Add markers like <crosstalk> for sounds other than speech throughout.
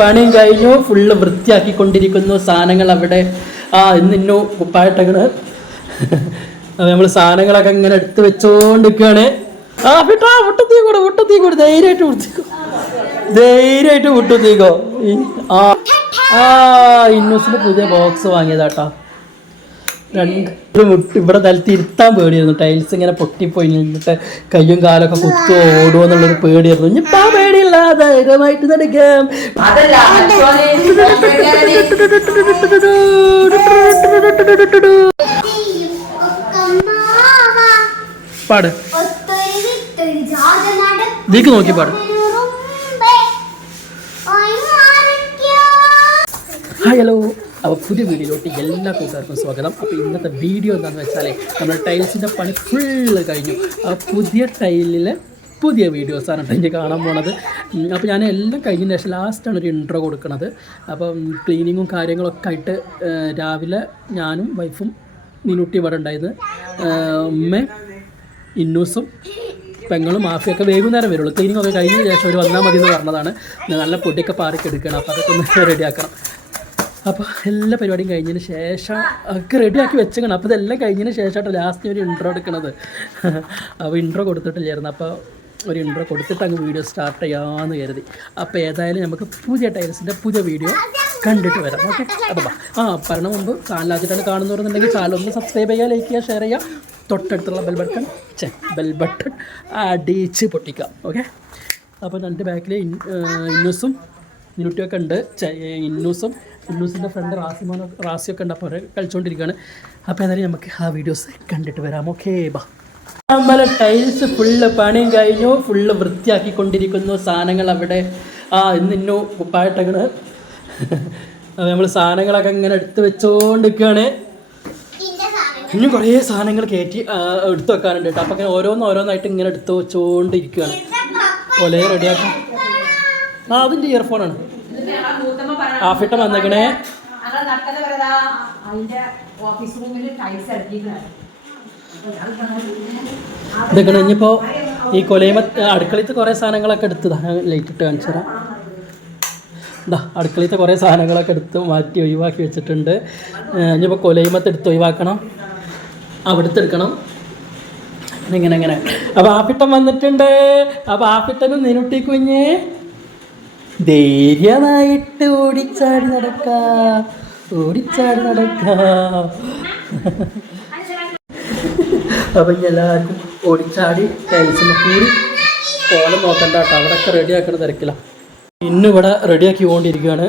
പണിയും കഴിഞ്ഞു. ഫുള്ള് വൃത്തിയാക്കിക്കൊണ്ടിരിക്കുന്നു. സാധനങ്ങൾ അവിടെ ആ ഇന്ന് ഇന്നു കുപ്പായിട്ടങ്ങൾ നമ്മൾ സാധനങ്ങളൊക്കെ ഇങ്ങനെ എടുത്ത് വെച്ചോണ്ടിരിക്കുകയാണ്. ആ വിട്ടാ വിട്ടത്തീ കൂടെ വിട്ടത്തീ കൂടെ. ധൈര്യമായിട്ട് വിട്ടിക്കോ ധൈര്യമായിട്ട് വിട്ടുത്തീക്കോ ആ ആ ഇന്നൂസിന്റെ പുതിയ ബോക്സ് വാങ്ങിയതാട്ടാ. രണ്ട് മുട്ട് ഇവിടെ നിലത്ത് ഇരുത്താൻ പേടിയായിരുന്നു. ടൈൽസ് ഇങ്ങനെ പൊട്ടിപ്പോയി. നിന്നിട്ട് കയ്യും കാലൊക്കെ കുത്തു ഓടുമോ എന്നുള്ളൊരു പേടിയായിരുന്നു. ഇനിയിപ്പോ പേടിയില്ല ധൈര്യമായിട്ട് നടക്കാം. പാട്. ഇതിക്ക് നോക്കി പാട്. Hi hello. അപ്പോൾ പുതിയ വീഡിയോയിലോട്ട് എല്ലാ കൂട്ടുകാർക്കും സ്വാഗതം. അപ്പോൾ ഇന്നത്തെ വീഡിയോ എന്താണെന്ന് വെച്ചാൽ നമ്മുടെ ടൈൽസിന്റെ പണി ഫുള്ള് കഴിഞ്ഞു. ആ പുതിയ ടൈലിലെ പുതിയ വീഡിയോസാണ് കേട്ടോ എനിക്ക് കാണാൻ പോണത്. അപ്പോൾ ഞാൻ എല്ലാം കഴിഞ്ഞ ശേഷം ലാസ്റ്റാണ് ഒരു ഇൻട്രോ കൊടുക്കുന്നത് അപ്പം ക്ലീനിങ്ങും കാര്യങ്ങളൊക്കെ ആയിട്ട് രാവിലെ ഞാനും വൈഫും മിനുട്ടി ഇവിടെ ഉണ്ടായിരുന്നു. ഉമ്മ ഇന്നൂസും പെങ്ങളും മാഫിയൊക്കെ വൈകുന്നേരം വരുള്ളൂ. ക്ലീനിങ് ഒക്കെ കഴിഞ്ഞ ശേഷം ഒരു വന്നാൽ മതി എന്ന് പറഞ്ഞതാണ് നല്ല പൊടിയൊക്കെ പാറിക്ക് എടുക്കണം. അപ്പോൾ അതൊക്കെ ഒന്ന് <laughs> റെഡിയാക്കണം അപ്പോൾ എല്ലാ പരിപാടിയും കഴിഞ്ഞതിന് ശേഷം ഒക്കെ റെഡിയാക്കി വെച്ചേക്കണം. അപ്പോൾ ഇതെല്ലാം കഴിഞ്ഞതിന് ശേഷമായിട്ട് ലാസ്റ്റ് ഒരു ഇൻട്രോ എടുക്കണത്. <laughs> അപ്പോൾ ഇൻട്രോ കൊടുത്തിട്ടില്ലായിരുന്നു. അപ്പോൾ ഒരു ഇൻട്രോ കൊടുത്തിട്ട് അങ്ങ് വീഡിയോ സ്റ്റാർട്ട് ചെയ്യാമെന്ന് കരുതി. അപ്പോൾ ഏതായാലും നമുക്ക് പുതിയ ടൈൽസിന്റെ പുതിയ വീഡിയോ കണ്ടിട്ട് വരാം. ഓക്കെ അപ്പോൾ ആ പറഞ്ഞ മുമ്പ് ചാനലാക്കിയിട്ടാണ് ചാനൽ ഒന്ന് സബ്സ്ക്രൈബ് ചെയ്യുക ലൈക്ക് ചെയ്യുക ഷെയർ ചെയ്യുക. തൊട്ടടുത്തുള്ള ബെൽ ബട്ടൺ ചെ ബെൽ ബട്ടൺ അടിച്ച് പൊട്ടിക്കുക. ഓക്കെ അപ്പോൾ രണ്ട് ബാക്കിൽ ഇന്നൂസും മിനുട്ടിയൊക്കെ ഉണ്ട്. ഇന്നൂസും ഇന്നൂസിന്റെ ഫ്രണ്ട് റാസിമാനോ റാസിയൊക്കെ ഉണ്ട്. അപ്പോൾ അവരെ കളിച്ചുകൊണ്ടിരിക്കുകയാണ് അപ്പോൾ ഏതായാലും നമുക്ക് ആ വീഡിയോസ് കണ്ടിട്ട് വരാം. ഓക്കെ ബാ. നമ്മളെ ടൈൽസ് ഫുള്ള് പണിയും കഴിഞ്ഞു ഫുള്ള് വൃത്തിയാക്കിക്കൊണ്ടിരിക്കുന്നു. സാധനങ്ങൾ അവിടെ ആ ഇന്ന് ഇന്നു അത് നമ്മൾ സാധനങ്ങളൊക്കെ ഇങ്ങനെ എടുത്ത് വെച്ചോണ്ടിരിക്കുകയാണ് ഇനിയും കുറേ സാധനങ്ങൾ കയറ്റി എടുത്ത് വെക്കാനുണ്ട് കേട്ടോ. അപ്പം ഓരോന്ന് ഓരോന്നായിട്ട് ഇങ്ങനെ എടുത്ത് വെച്ചുകൊണ്ടിരിക്കുകയാണ് കൊലേ റെഡിയാക്കാം. ആ അതിന്റെ ഇയർഫോണാണ് ആഫിട്ടം വന്നേക്കണേ. ഓഫീസ് റൂമിൽ ടൈൽസ് ഇറക്കിയിട്ടാണ് ഇനിയിപ്പോൾ ഈ കൊലയമ അടുക്കളയിലത്തെ കുറേ സാധനങ്ങളൊക്കെ എടുത്തു ലൈറ്റിട്ട് ലൈറ്റ് ഇട്ട് കാണിച്ചു തരാം. ഇതാ അടുക്കളയിലത്തെ കുറേ സാധനങ്ങളൊക്കെ എടുത്ത് മാറ്റി ഒഴിവാക്കി വെച്ചിട്ടുണ്ട്. ഇനിയിപ്പോൾ കൊലയമത്ത് എടുത്ത് ഒഴിവാക്കണം. അവിടുത്തെ എടുക്കണം. ഇങ്ങനെ ഇങ്ങനെ. അപ്പോൾ ആപ്പിട്ടൻ വന്നിട്ടുണ്ട്. അപ്പോൾ ആപ്പിട്ടനും നിനുട്ടി കുഞ്ഞ് ധൈര്യമായിട്ട് ഓടിച്ചാടി നടക്ക ഓടിച്ചാടി നടക്കാം. അപ്പം ഇനി എല്ലാവർക്കും ഓടിച്ചാടി ടൈൽസിന് കൂടി കോലം നോക്കണ്ട കേട്ടോ. അവിടെയൊക്കെ റെഡിയാക്കണ തിരക്കില്ല ഇന്നും ഇവിടെ റെഡിയാക്കി കൊണ്ടിരിക്കുകയാണ്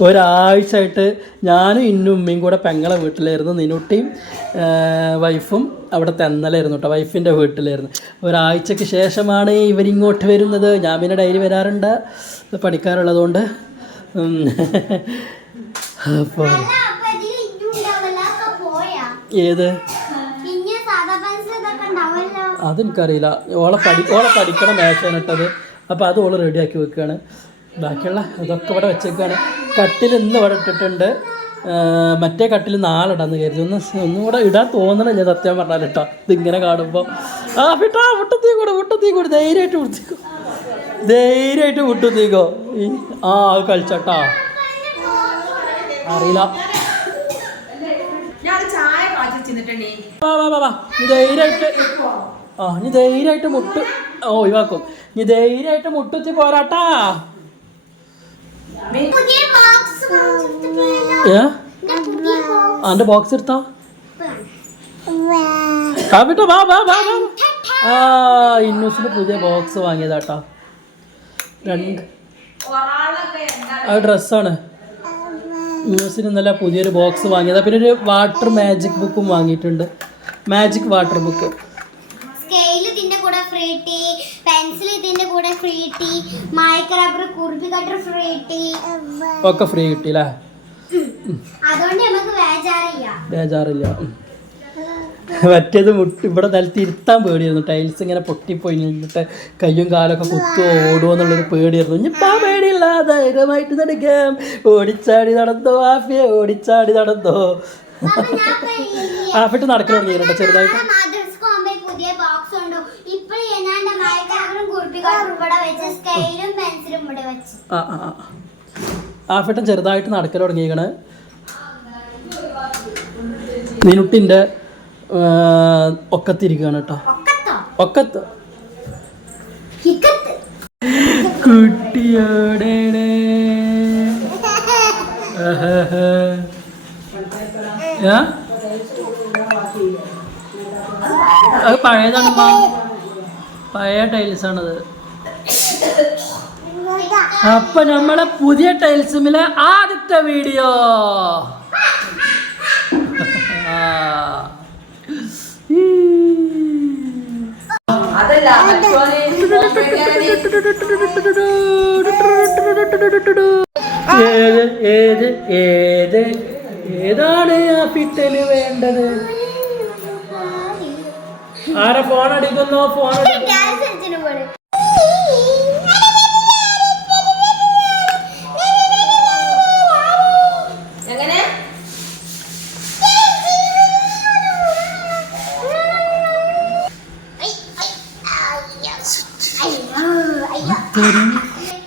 ഒരാഴ്ച ആയിട്ട് ഞാനും ഇന്നും ഉമ്മയും കൂടെ പെങ്ങളെ വീട്ടിലായിരുന്നു. നിനുട്ടിയും വൈഫും അവിടെ തെന്നലായിരുന്നു കേട്ടോ. വൈഫിന്റെ വീട്ടിലായിരുന്നു. ഒരാഴ്ചയ്ക്ക് ശേഷമാണ് ഇവരിങ്ങോട്ട് വരുന്നത്. ഞാൻ പിന്നെ ഡെയിലി വരാറുണ്ട്. പണിക്കാരുള്ളതുകൊണ്ട്. ഉം. അപ്പോൾ ഏത്? അതെനിക്കറിയില്ല. ഓളെ പഠി ഓളെ പഠിക്കണ മാച്ചാണ് ഇട്ടത് അപ്പോൾ അത്. ഓൾ റെഡിയാക്കി വെക്കുകയാണ് ബാക്കിയുള്ള ഇതൊക്കെ ഇവിടെ വെച്ചേക്കാണ്. കട്ടിൽ ഇന്ന് ഇവിടെ ഇട്ടിട്ടുണ്ട്. മറ്റേ കട്ടിൽ നാളെ ഇടാന്ന് കരുതി. ഒന്ന് ഒന്നും കൂടെ ഇടാൻ തോന്നണില്ല സത്യം പറഞ്ഞാൽ കേട്ടോ ഇതിങ്ങനെ കാണുമ്പോൾ ആ വിട്ടാ വിട്ടത്തീ കൂടെ വിട്ടത്തീ കൂടെ. ധൈര്യമായിട്ട് വിട്ടീക്കോ ധൈര്യമായിട്ട് വിട്ടുത്തീക്കോ ഈ ആ അത് കളിച്ചോട്ടാ. അറിയില്ല. ധൈര്യമായിട്ട്. ആ നീ ധൈര്യമായിട്ട് മുട്ട് ഓ ഒഴിവാക്കും. നീ ധൈര്യമായിട്ട് മുട്ടുത്തി പോരാട്ടാ. ഏ? അന്റെ ബോക്സ് എടുത്താ? കാപ്പിട്ടോ വാ വാ വാ വാ. ആ ഇന്നൂസിന്റെ പുതിയ ബോക്സ് വാങ്ങിയതാട്ടാ. രണ്ട് ആ ഡ്രസ്സാണ്. ഇന്നൂസിന് ഇന്നലെ പുതിയൊരു ബോക്സ് വാങ്ങിയതാ. പിന്നെ ഒരു വാട്ടർ മാജിക് ബുക്കും വാങ്ങിയിട്ടുണ്ട്. മാജിക് വാട്ടർ ബുക്ക് ഫ്രീ ടീ പെൻസിൽ ഇതിന്റെ കൂടെ ഫ്രീ ടീ മൈക്ക് റബ്ബർ കുർബി കട്ടർ ഫ്രീ ടീ ഒക്കെ ഫ്രീ കിട്ടിയില്ലേ? അതുകൊണ്ട് നമുക്ക് വേജാറില്ല. ബേജാറില്ല ഉം. മറ്റേത് മുട്ട് ഇവിടെ നിലത്ത് ഇരുത്താൻ പേടിയായിരുന്നു. ടൈൽസ് ഇങ്ങനെ പൊട്ടിപ്പോയി നിന്നിട്ട് കയ്യും കാലൊക്കെ കുത്തുമോ ഓടുമോ എന്നുള്ളൊരു പേടിയായിരുന്നു. ഇനിയിപ്പോൾ ആ പേടിയില്ല. ധൈര്യമായിട്ട് നടക്കാം. ഓടിച്ചാടി നടന്നോ ആഫിയെ? ഓടിച്ചാടി നടന്നോ? ആഫിട്ട് നടക്കാൻ ചെറുതായിട്ട് മദർസ് കോമ്പേ പുതിയ ബോക്സ് ഉണ്ടോ ഇപ്പോൾ ഞാൻ മായ്ക്ക റബ്ബറും കുറുപ്പി കട്ടർ ഇവിടെ വെച്ച് സ്കെയിലും പെൻസിലും ഇവിടെ വെച്ച് ആ ആ ആ. ആഫേട്ടൻ ചെറുതായിട്ട് നടക്കൽ തുടങ്ങിയേക്കണ് നിനുട്ടിന്റെ ഒക്കത്തിരിക്കുകയാണ് കേട്ടോ. ഒക്കത്തോ? കുട്ടിയോടെ. അത് പഴയതാണമ്മ പഴയ ടൈൽസ് ആണത് അപ്പൊ നമ്മളെ പുതിയ ടൈൽസുമിലെ ആദ്യത്തെ വീഡിയോ. അതല്ല ഏത് ഏത് ഏത് ഏതാണ് ആ പിറ്റൽ വേണ്ടത്? ആരെ ഫോൺ അടിക്കുന്നോ? ഫോൺ അടിക്കുന്നു?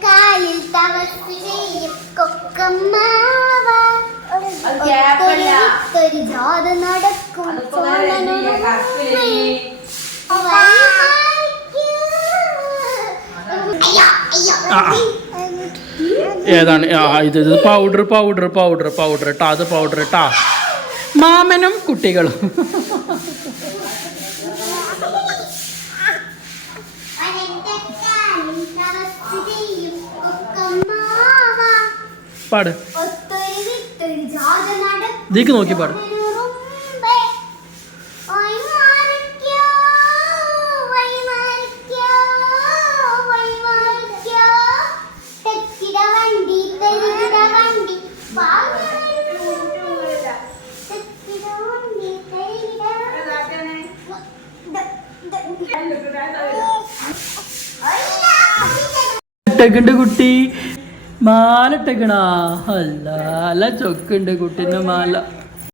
കാലിൽ തവസ് ചെയ്യും കൊക്കമ്മാവ അത് ക്യാപ്പല്ല. ഒരു ജാഥ നടക്കും. അതിപ്പോ വേറെ എന്തിയ്യ? ഏതാണ്? ആ ഇത് ഇത് പൗഡർ പൗഡർ പൗഡർ പൗഡർ ട്ടാ അത് പൗഡർ ട്ടാ. മാമനും കുട്ടികളും. പാട്. ഇതിക്ക് നോക്കി പാട്. ഇട്ടക്കുണ്ട് കുട്ടി. മാല ഇട്ടക്കണാ അല്ല അല്ല ചൊക്കുണ്ട് കുട്ടീന്റെ മാല.